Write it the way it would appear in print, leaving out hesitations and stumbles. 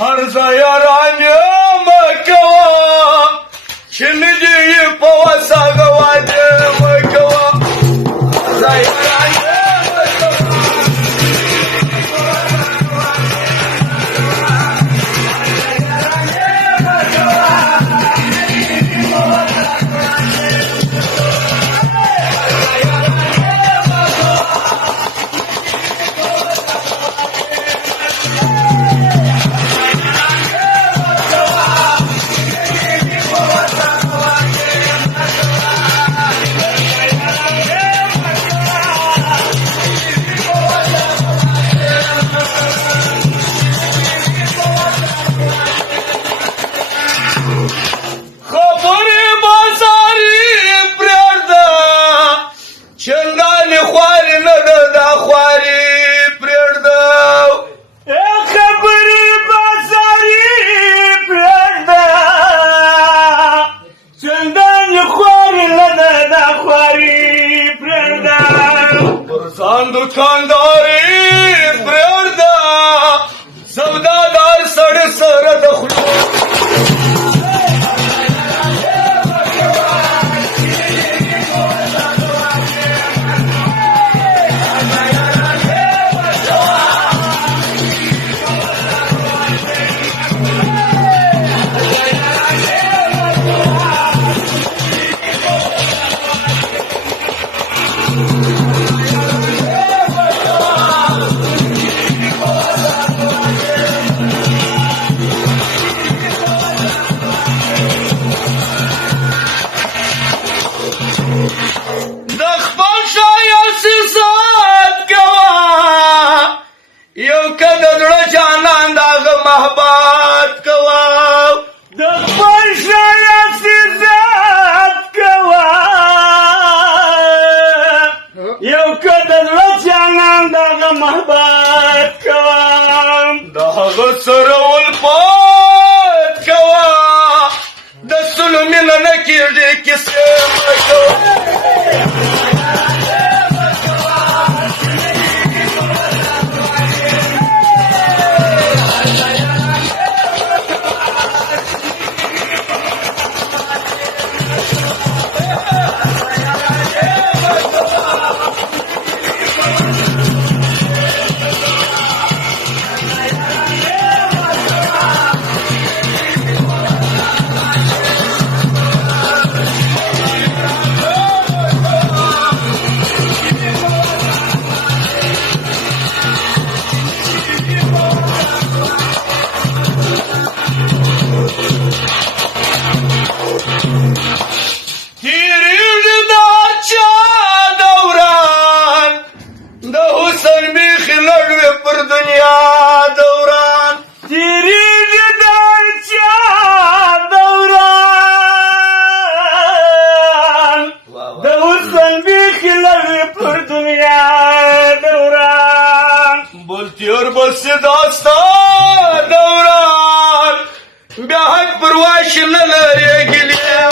هر زیارانی مکوا چندی پوسا گوادی مکوا زیارانی दुकानदारी प्रेरदा सौदादार सड़ सर दखलो محبات کوا د پښیا سیزات کوا یو کده لچانان د محبات کوا د سرول پات کوا د سلمین نکیږي کیسه بس داستا دوران بیا حق پرواش نه لري ګلیم